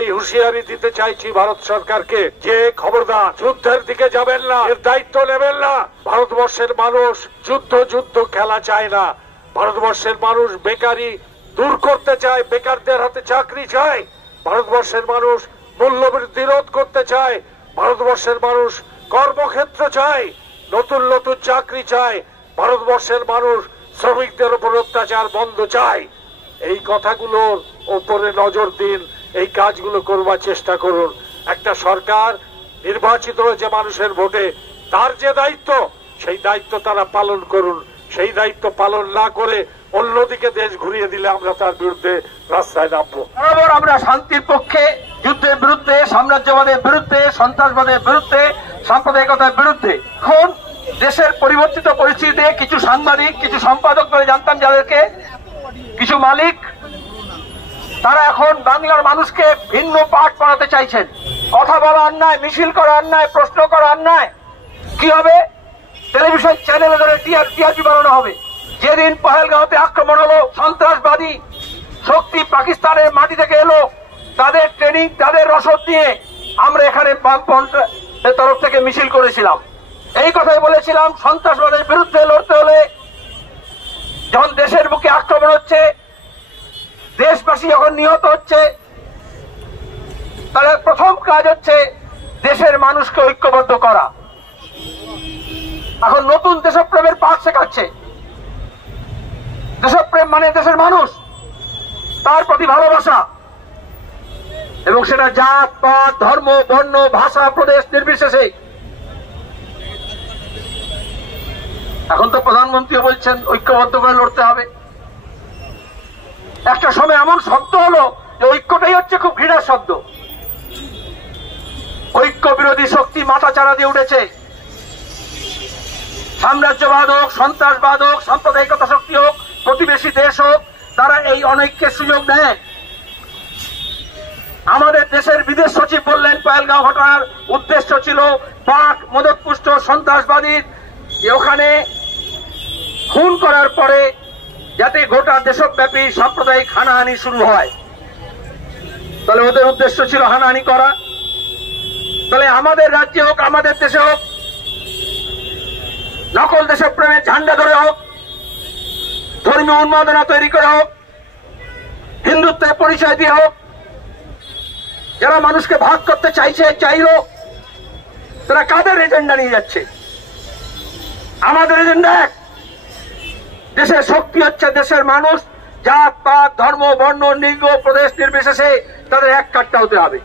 এই হুঁশিয়ারি দিতে চাইছি ভারত সরকারকে যে খবরদার যুদ্ধের দিকে যাবেন না, এর দায়িত্ব নেবেন না। ভারতবর্ষের মানুষ যুদ্ধ খেলা চায় না। ভারতবর্ষের মানুষ বেকারি দূর করতে চায়, বেকারদের হাতে চাকরি চায়। ভারতবর্ষের মানুষ মূল্যবৃদ্ধি রোধ করতে চায়। ভারতবর্ষের মানুষ কর্মক্ষেত্র চায়, নতুন নতুন চাকরি চায়। ভারতবর্ষের মানুষ শ্রমিকদের উপর অত্যাচার বন্ধ চায়। এই কথাগুলোর উপরে নজর দিন, এই কাজগুলো করবার চেষ্টা করুন। একটা সরকার নির্বাচিত হয়েছে মানুষের ভোটে, তার যে দায়িত্ব সেই দায়িত্ব তারা পালন করুন। সেই দায়িত্ব পালন না করে অন্যদিকে দেশ ঘুরিয়ে দিলে আমরা তার বিরুদ্ধে রাস্তায় নামবো। বরাবর আমরা শান্তির পক্ষে, যুদ্ধের বিরুদ্ধে, সাম্রাজ্যবাদের বিরুদ্ধে, সন্ত্রাসবাদের বিরুদ্ধে, সাম্প্রদায়িকতার বিরুদ্ধে। এখন দেশের পরিবর্তিত পরিস্থিতিতে কিছু সাংবাদিক, কিছু সম্পাদক বলে জানতাম যাদেরকে, কিছু মালিক, তারা এখন বাংলার মানুষকে ভিন্ন পাঠ পড়াতে চাইছেন। কথা বলা অন্যায়, মিছিল করা অন্যায়, প্রশ্ন করা অন্যায়। কি হবে? টেলিভিশন চ্যানেলে ধরে টিআরপি বানানো হবে। যেদিন পহেলগাঁওতে আক্রমণ হলো, সন্ত্রাসবাদী শক্তি পাকিস্তানের মাটি থেকে এলো, তাদের ট্রেনিং, তাদের রসদ নিয়ে আমরা এখানে বামপন্থের তরফ থেকে মিছিল করেছিলাম। এই কথাই বলেছিলাম, সন্ত্রাসবাদের বিরুদ্ধে লড়তে হলে যখন দেশের বুকে আক্রমণ হচ্ছে, দেশবাসী যখন নিহত হচ্ছে, তাহলে প্রথম কাজ হচ্ছে দেশের মানুষকে ঐক্যবদ্ধ করা। এখন নতুন দেশপ্রেমের পাঠ শেখাচ্ছে। দেশপ্রেম মানে দেশের মানুষ, তার প্রতি ভালোবাসা, এবং সেটা জাত পাত, ধর্ম, বর্ণ, ভাষা, প্রদেশ নির্বিশেষে। এখন তো প্রধানমন্ত্রীও বলছেন ঐক্যবদ্ধ করে লড়তে হবে। একটা সময় এমন শব্দ হলো যে ঐক্যটাই হচ্ছে খুব ঘৃণার শব্দ। ঐক্য বিরোধী শক্তি মাথাচাড়া দিয়ে উঠেছে। সাম্রাজ্যবাদ হোক, সন্ত্রাসবাদ হোক, সাম্প্রদায়িকতা শক্তি হোক, প্রতিবেশী দেশ হোক, তারা এই অনৈক্যের সুযোগ নেয়। আমাদের দেশের বিদেশ সচিব বললেন পহেলগাঁও ঘটনার উদ্দেশ্য ছিল পাক মদতপুষ্ট সন্ত্রাসবাদীর ওখানে খুন করার পরে যাতে গোটা দেশব্যাপী সাম্প্রদায়িক হানাহানি শুরু হয়। তাহলে ওদের উদ্দেশ্য ছিল হানাহানি করা। তাহলে আমাদের রাজ্যে হোক, আমাদের দেশে হোক, নকল দেশপ্রেমের ঝান্ডা ধরে হোক, ধর্মীয় উন্মাদনা তৈরি করে হোক, হিন্দুত্বের পরিচয় দিয়ে হোক, যারা মানুষকে ভাগ করতে চাইল, তারা কাদের এজেন্ডা নিয়ে যাচ্ছে? আমাদের এজেন্ডা এক। দেশের শক্তি হচ্ছে দেশের মানুষ, জাত পাত, ধর্ম, বর্ণ, লিঙ্গ, প্রদেশ নির্বিশেষে তাদের এক কাট্টা হতে হবে।